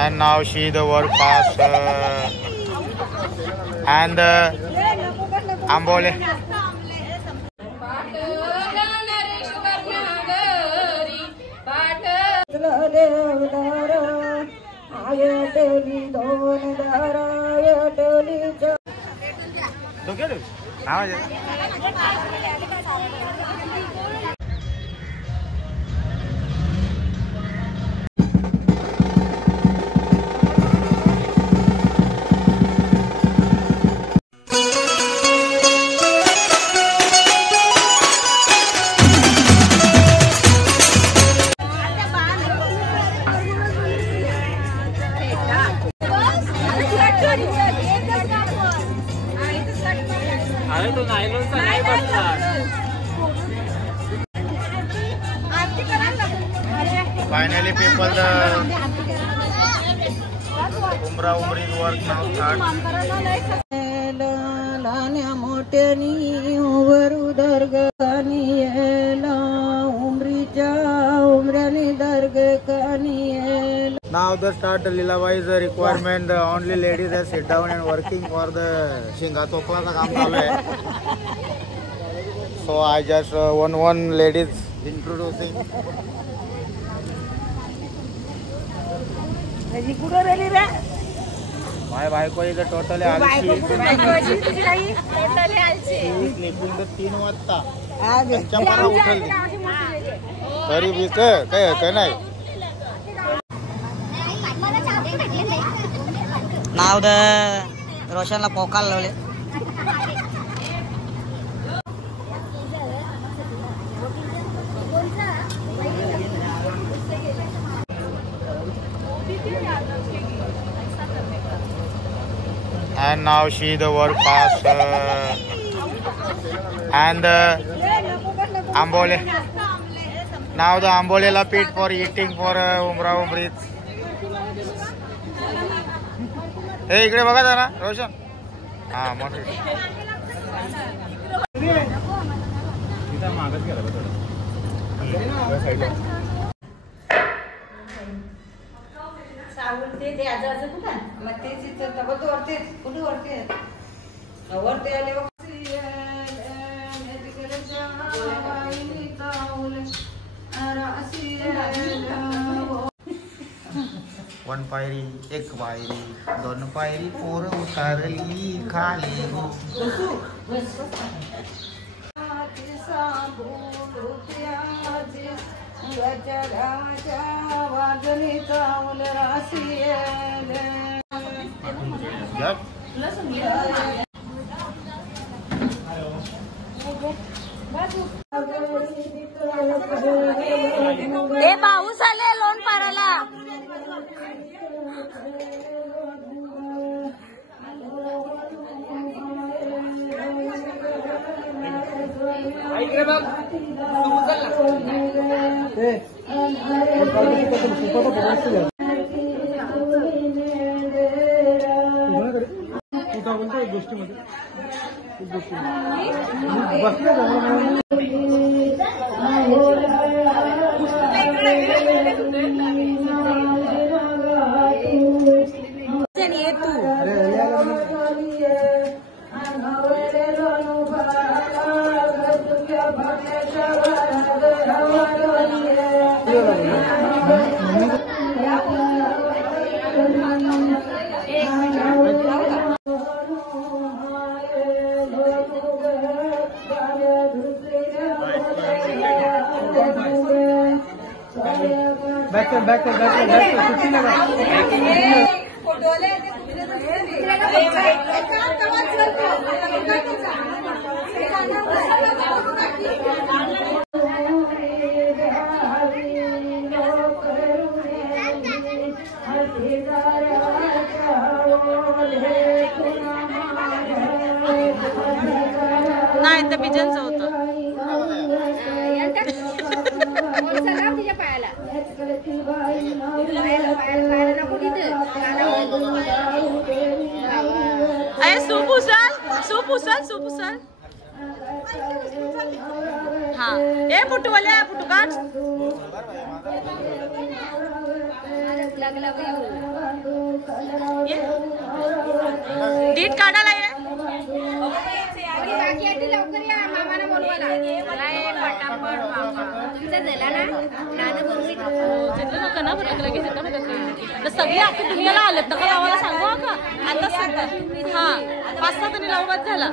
And now see the work pass and Ambole. Finally, people, the Umrah work now starts. Now the start Lilabai is a requirement. The only ladies that sit down and working for the Shinga Tokla ka kaam chalu hai. So I just one ladies introducing. भाई को इधर total आलसी निघून 3 वाजता चंपरा उठल तरी बी काय नाही नाव द रोशनला पोकाल लावले and now see the work pass and Ambole. Now the Ambole la pit for eating for Umrah. Hey, इकडे बघा जरा रोशन. हां मोठे. इथं मागच गेला बघ थोडं. साइडला. सावळते ते आजाचं कुठं मग ते तिथं तबत वरते कुठे वरते आले बघ वन पायरी एक पायरी दोन पायरी पोर उतारली खाली ए पाऊस आले लोण पाराला बैक नाही तर बिजनचं होतं सूप उचल हा ए फुटवाल्या फुटू काढ डीट काढायला ये सगळे अख्खी दुनियाला आले तर लावायला सांगू का आता सांगतात हा 5-6 तरी लावत झाला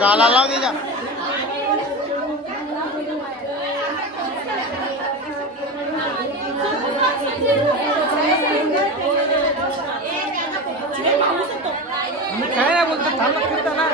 गाला लाव दे जा काय नाही बोलतो थांब फिरता ना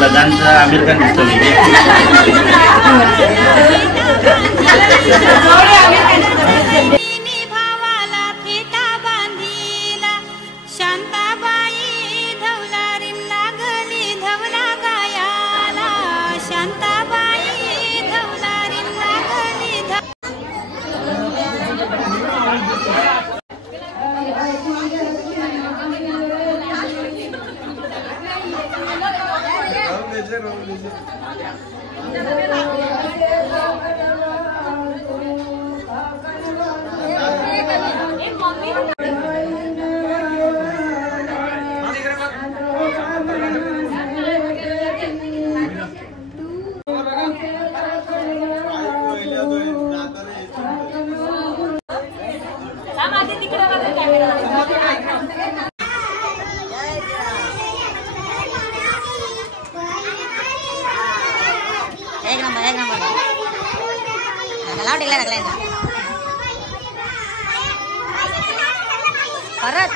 लगानचं आमिर खान दिसतो भावाला फेटा बांधीला शांताबाई धवलारी लागली धवला गायाला शांताबाई धवलारी लागली परत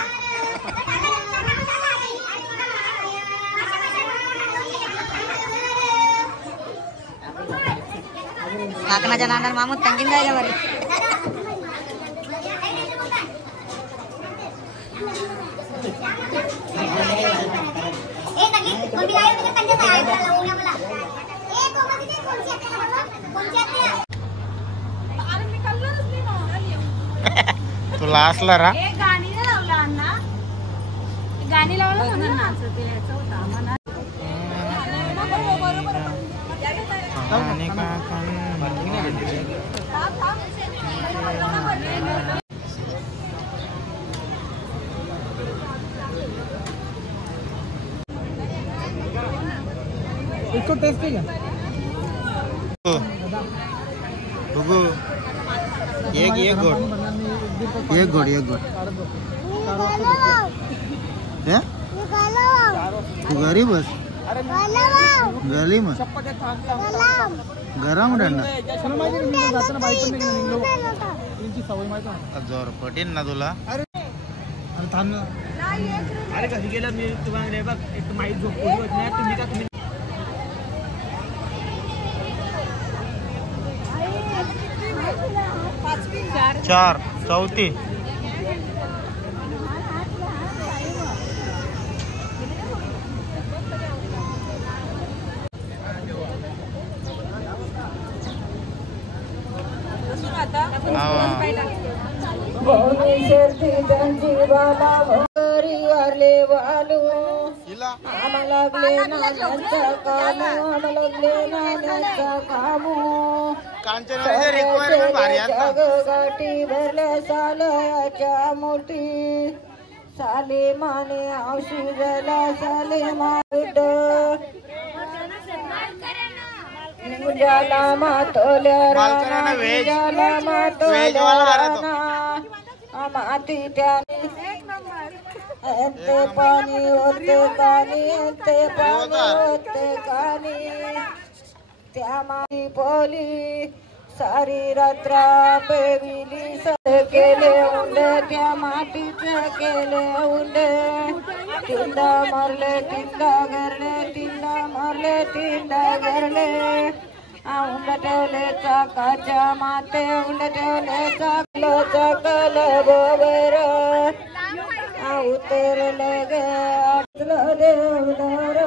काकणाच्या नांदार मामूद तंगीन जायला बरं तुला असला रा गाणी लावला अण्णा गाणी लावलं इसको टेस्ट किया बघू एक गोड हे तू घरी बस गली मग गरम जोर पटेल ना तुला अरे घरी गेला मी तुम्हाला बघ एक माहीत झोपली नाही तुम्ही का तुम्ही 4 चौथी कांचनवाडीचे रिक्वायरमेंट भारी जग गाठी भरल्या सालयाच्या मोठी साले माने औषी झाला साले माड निजाला मातोल्या राना माती त्याने ते पाणी होते कानी ते पाणी होते कानी त्या माई पोली सारी रात्रा पेविली सर केले उंड त्या मातीचे केले उंड तिंडा मारले तिंडा घरले तिंडा मारले तिंडा घरले उंड ठेवले चाकाच्या माते उंड ठेवले चाकल बोबर उतरले गे आटलं देवदार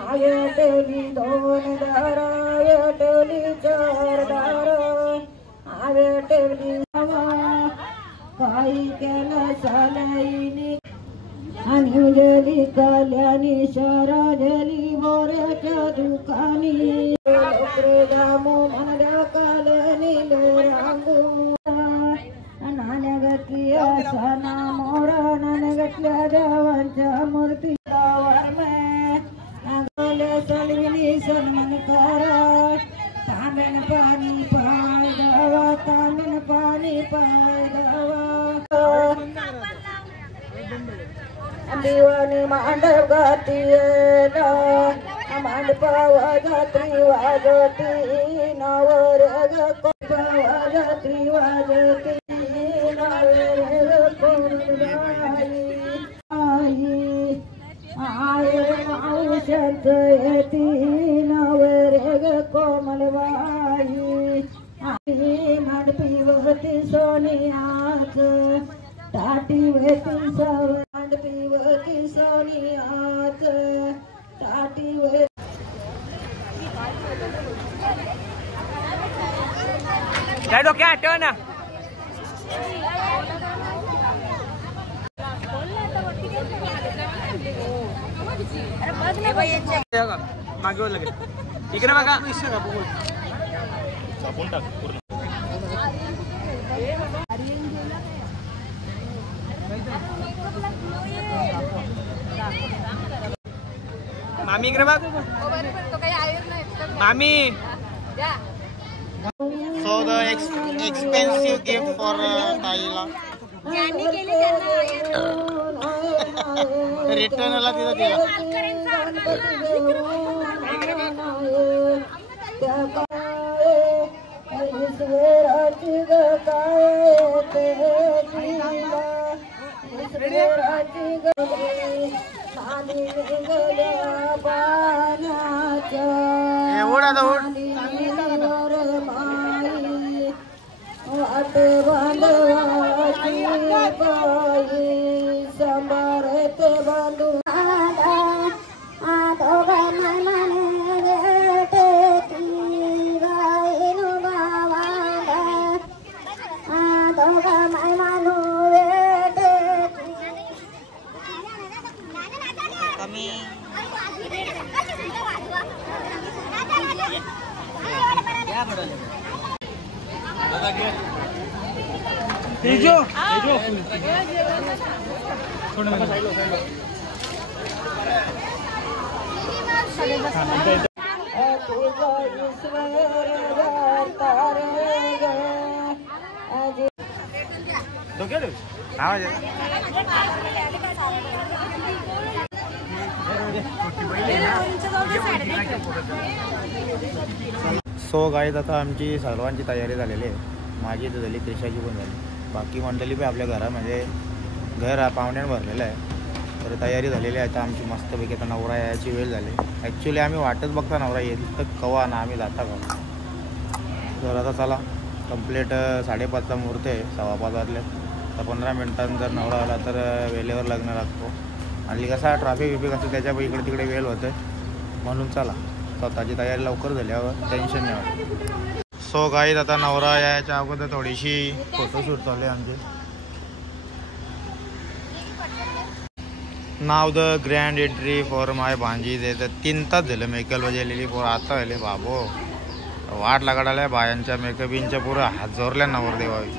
आय ठेवली 2 दार आय ठेवली 4 दार आय ठेवली काही केलं सालाईनी आणि गेली कल्याणी शहरा गेली बोऱ्याच्या दुकानी लोकरे दामो म्हणल्या कालनी रांगू नाण्या घातली असाना मोरा नाण्या घातल्या देवांच्या मूर्ती सलविनी सन्मान करा तांबण पाणी पाय दावा तांबण पाणी पाय दावा दिवाणी मांडव गातीला मांडपावा जात्री वाजती नावर पावा जात्री वाजती नावर औषध येती नवर कोमलबाई आई मांडपीवती सोनियाच टाटीवती सव मांडपीवती सोनियाच टाटीवती काय डोक्या आठव ना मागे लगेच इकडे बघा मामी इकडे बघ मामी So the expensive gift for Taila. Return ला तिथं दिला. एवढा दौड वाट बांधवाची बाई संभारत बांधू तेजो सो गाईज आता आमची सर्वांची तयारी झालेली आहे. माझी तर झाली त्रिशाची पण झाली. बाकी मंडळी पण आपल्या घरामध्ये घर पाहुण्यानं भरलेलं आहे. तर तयारी झालेली आहे. आता आमची मस्तपैकी आता नवरा यायची वेळ झाली. ॲक्च्युली आम्ही वाटच बघता नवरा येईल तर कवा ना आम्ही जाता का. तर आता चला कंप्लीट 5:30चा मुहूर्त आहे. 5:15 वाजले. तर 15 मिनिटांनी जर नवरा आला तर वेळेवर लग्न लागतो. आणि कसा ट्रॅफिक विफिक असतं त्याच्या इकडे तिकडे वेळ होतं म्हणून चला स्वतःची तयारी लवकर झाल्यावर टेन्शन नाही वाटत. सो गाईज आता नवरा यायच्या अगोदर थोडीशी फोटोशूट चालू आहे आमचे. नाव the grand entry for my bhanji. तर 3 तास झालं मेकल वाजलेली पोर आता आले बाबो वाट लगाडाल्या बायांच्या मेकअपींच्या पुरा हात जोरल्या नवरदेवावी.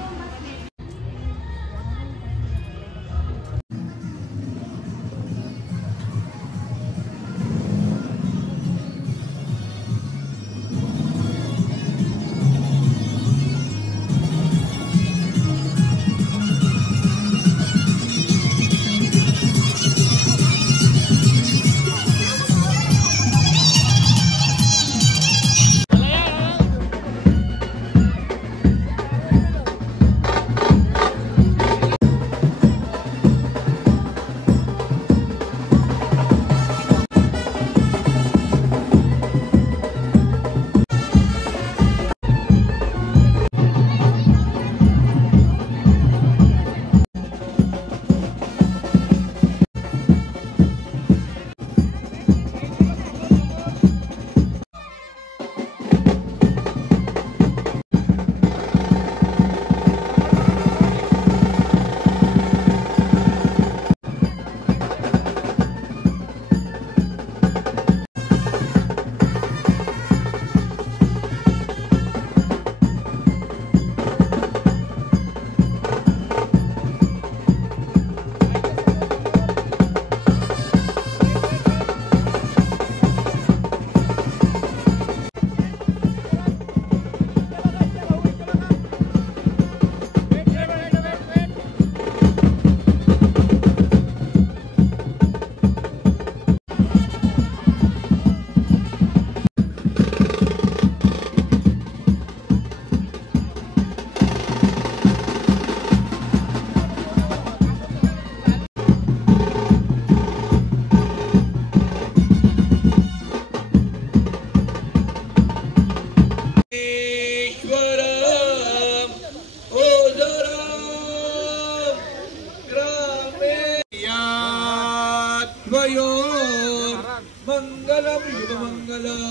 मंगलम शुभमंगलम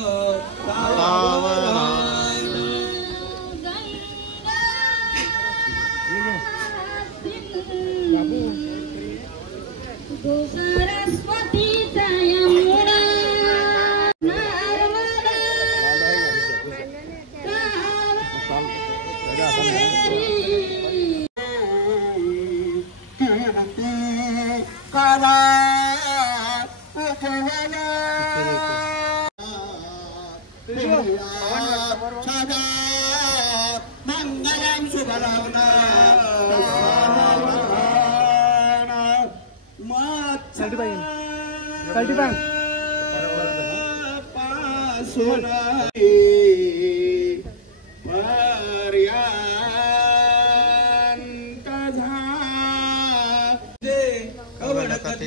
सरस्वती यमुना नर्मदा मंगलम शुभलग्न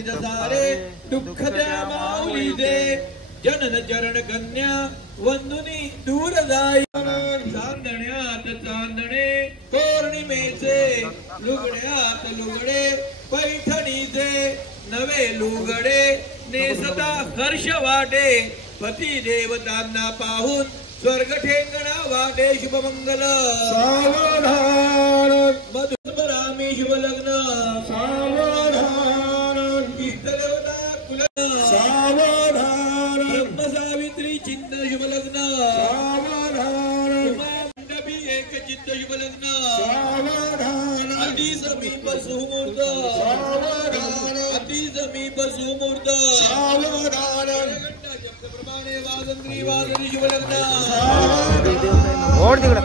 दुःख द्या माऊली दे जनन चरण कन्या वंदुनी दूर जाई चांदण्यात चांदणे पौर्णिमेचे लुगड्यात लुगडे पैठणीचे नवे लुगडे नेसता हर्ष वाटे पती देवतांना पाहून स्वर्ग ठेंगणा वाटे शुभमंगल सावधान मधुरामी शुभलग्न सावधान इष्टदेवता कुल सावधान ब्रह्म सावित्री चिंत शुभलग्न सावधान मंडपी एक चित्त शुभलग्न सावधान अति समीप सुमुहूर्त सावधान अति समीप सुमुहूर्त सावधान प्रमाणे वादंत्री वादनी शुभलग्न ओढ तिकडं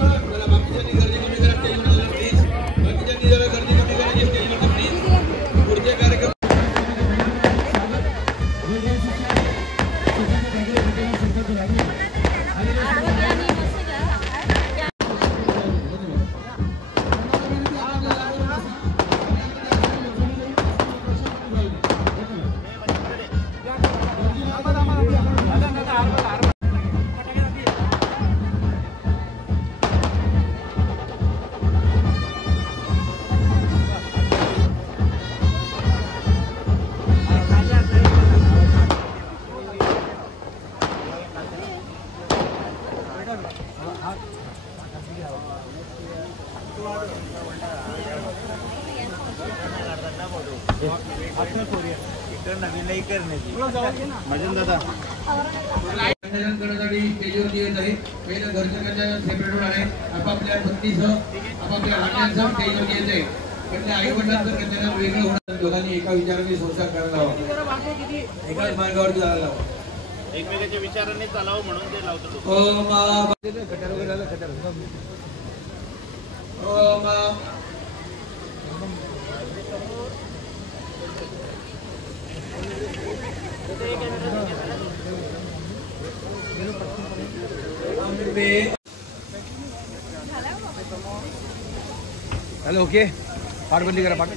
पुढचे कार्यक्रम नवीन करण्याची मजून दादा करण्यासाठी स्टेजवरती येत आहे. पहिलं घरचं कन्या सेपरेट होणार आहे. आपापल्या पत्नीसह आपापल्या लाडक्यांसह स्टेजवर येत आहे. पण त्या आई वडिलांचं कन्याला वेगळं होणार. दोघांनी एका विचाराने संसार करायला हवा, एकाच मार्गावरती जायला हवा. एकमेकांच्या विचाराने चालावं म्हणून ते लावतो. ओम हॅलो ओके पाठ बंदी करा पाठ.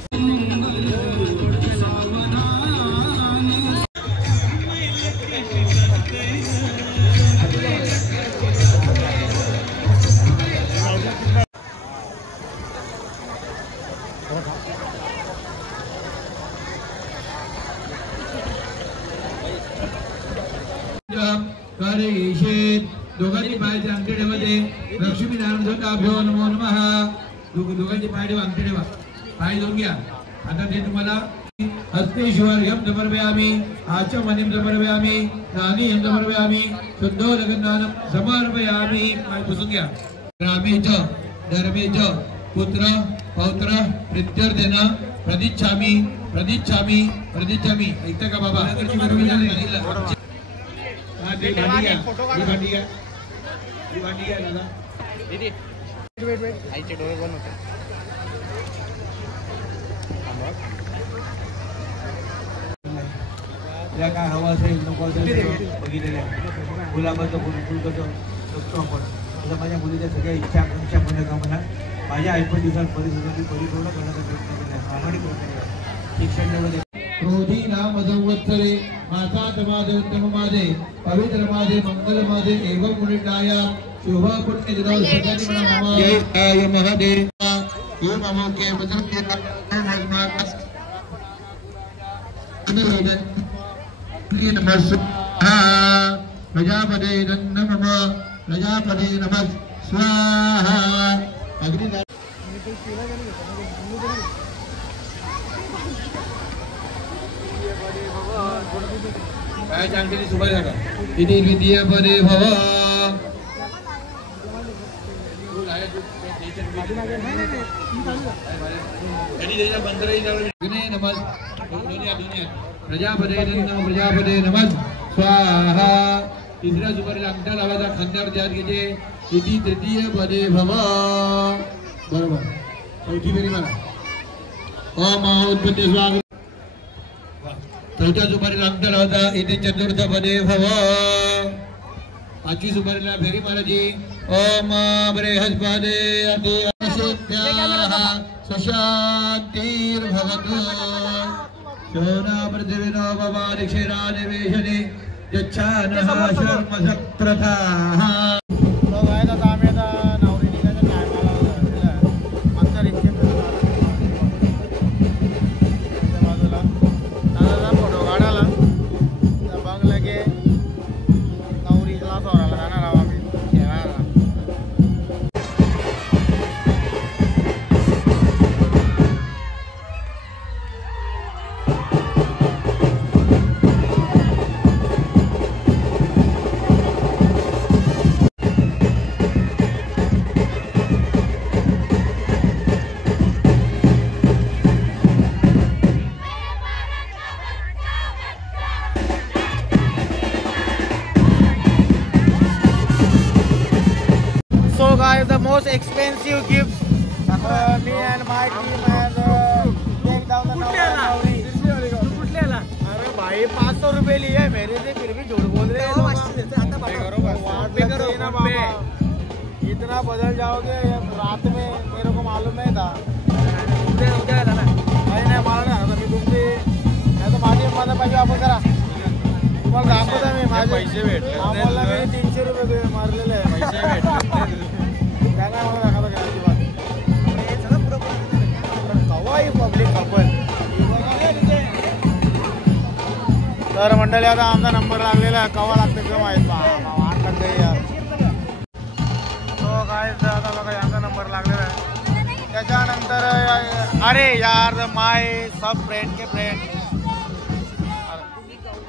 दोघांची पायाचे अंगठी ठेवायचे. लक्ष्मी नारायण झोटाभ्यो नमो नमः. दोघांची पाय ठेवा, अंगठी ठेवा, पाय धुवून घ्या. आता ते तुम्हाला हस्तेश्वर यम समर्पयामि, आचमनीं समर्पयामि, नानीं समर्पयामि, शुद्धोदकदानं समर्पयामि. पाय पुसून घ्या. ग्रामे च धर्मे च पुत्र पौत्र प्रीत्यर्थेन प्रदिच्छामि प्रदिच्छामि प्रदिच्छामि. ऐकता का बाबा? आईचे डोळे बंद होते. तुला काय हवं असेल नको असेल बघितलेलं आहे. गुलाबाचं फुल कसं बघतो आपण तसं माझ्या मुलीच्या सगळ्या इच्छा आकांक्षा मनोकामना माझ्या ऐपत परिस्थिती परिपूर्ण करण्याचा प्रयत्न केला आहे. प्रामाणिक शिक्षण क्रोधी नाम संवत्सरे मासात माझे उत्तम माझे पवित्र माझे मंगल माझे एवं मुनिटाया शुभ पुण्य दिनो सगळ्यांनी म्हणा नमः. जय महादेव. ओम अमोके वज्रकेता नमः. प्रजापते नमः प्रजापते नमः स्वाहा. काय सांगते सुपारी नका. इथे द्वितीय पदे भव. प्रजापते प्रजापते नमः स्वाहा. तिसऱ्या सुपारीला अंगठा लावायचा, खांद्यावर त्यात घ्यायचे. इथे तृतीय पदे भव. बरोबर. चौथी फेरी मला ओम उत्पत्ती स्वागत. चौथ्या सुपारीला अंगठा लावायचा. इथे चतुर्थ पदे भव. पाचवी सुपारीला फेरी मारायची. ओम बृहस्पते अति सशांतिर्भवतु. शोना पृथ्वीनो भवानि क्षीरानि वेशने यच्छानः शर्म सत्रथाः. आता आम्ही आता नवरी निघायचं टायमाला आमच्या रिक्षेत बाजूला दादाचा फोटो काढायला तर बघ लगे नवरीला सोडायला जाणार आहोत आम्ही खेळायला. So guys, the most expensive gift me and my team has take down the Navri. अरे भाई 500 रुपए लिए मेरे से, फिर भी झूठ बोल रहे हैं. इतना बदल जाओगे रात में, मेरे को मालूम नहीं था. नाही मला नाही मी तुमचे नाही तर माझी माझा पाहिजे वापर करा. तुम्हाला दाखवता मी माझे पैसे भेटले. आम्हाला मी 300 रुपये मारलेले आहे. पैसे भेटले काय नाही मला दाखवता काय अजिबात. कवा ही पब्लिक खबर. तर मंडळी आता आमचा नंबर लागलेला आहे. कवा लागते किंवा माहीत वाट लागते यार. तो काय आता बघा यांचा नंबर लागलेला आहे. त्याच्यानंतर अरे यार माय सब फ्रेंड के friend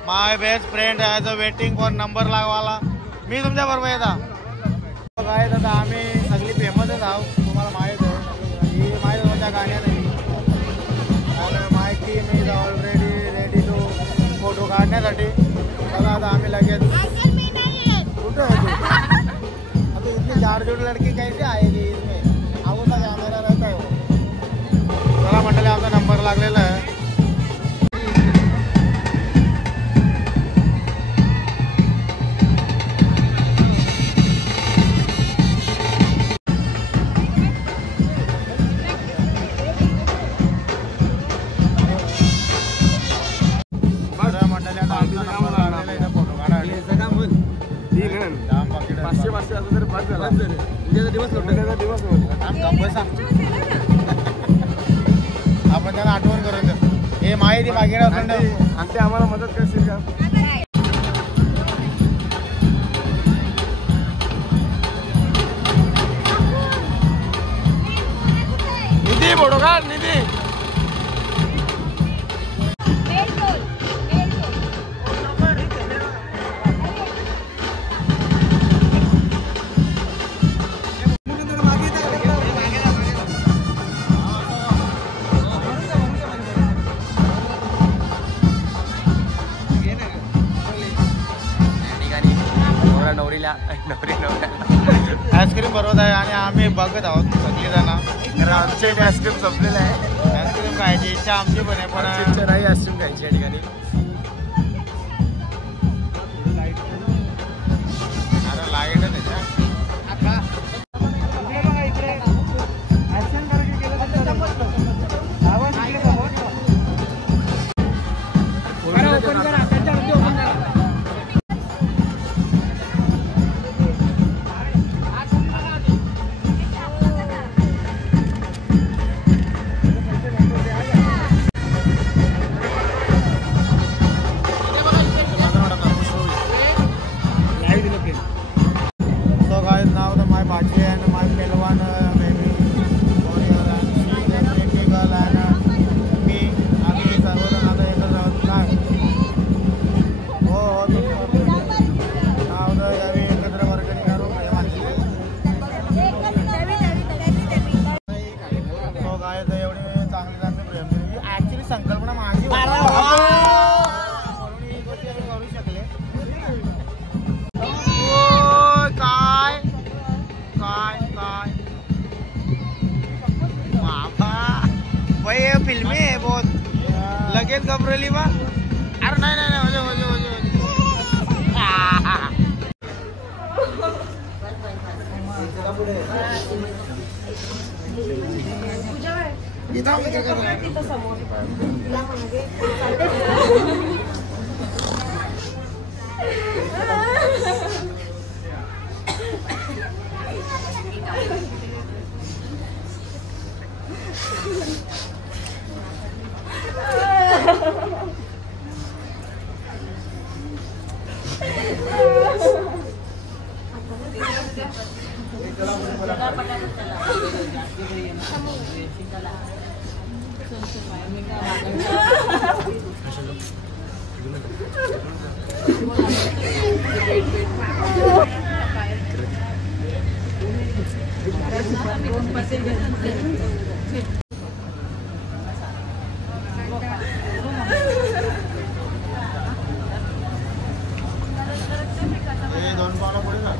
my best friend as a waiting for number लागवाला. मी तुमच्या बरोबर येता काय आता आम्ही सगळी फेमसच आहोत, तुम्हाला माहीत आहे. ही माहीत होत्या गाण्यात माहिती मी ऑलरेडी रेडी टू फोटो काढण्यासाठी. बघा आता आम्ही लगेच कुठं आहे आता इतनी झाडझूड लड़की कैसे आएगी इसमें, आगोचा कॅमेरा रहता है वो. चला म्हटलं आमचा नंबर लागलेला आहे. आपण त्याला आठवण करून देऊ. हे माहिती बागेला आणि ते आम्हाला मदत करशील का? निधी बोडो का निधी. आईस्क्रीम बनवत आहे आणि आम्ही बघत आहोत सगळी जण. आमचे आईस्क्रीम संपलेलं आहे. आईस्क्रीम खायची इच्छा आमची पण आहे, पण इच्छा नाही आईस्क्रीम खायची या ठिकाणी. अरे लाईट आहे त्याच्या. संकल्पना माझी करू शकले. काय काय काय बाबा भाई फिल्मी आहे बहुत. लगेच घबरली बा. अरे नाही नाही नाही दोन पावलं पुढे ना.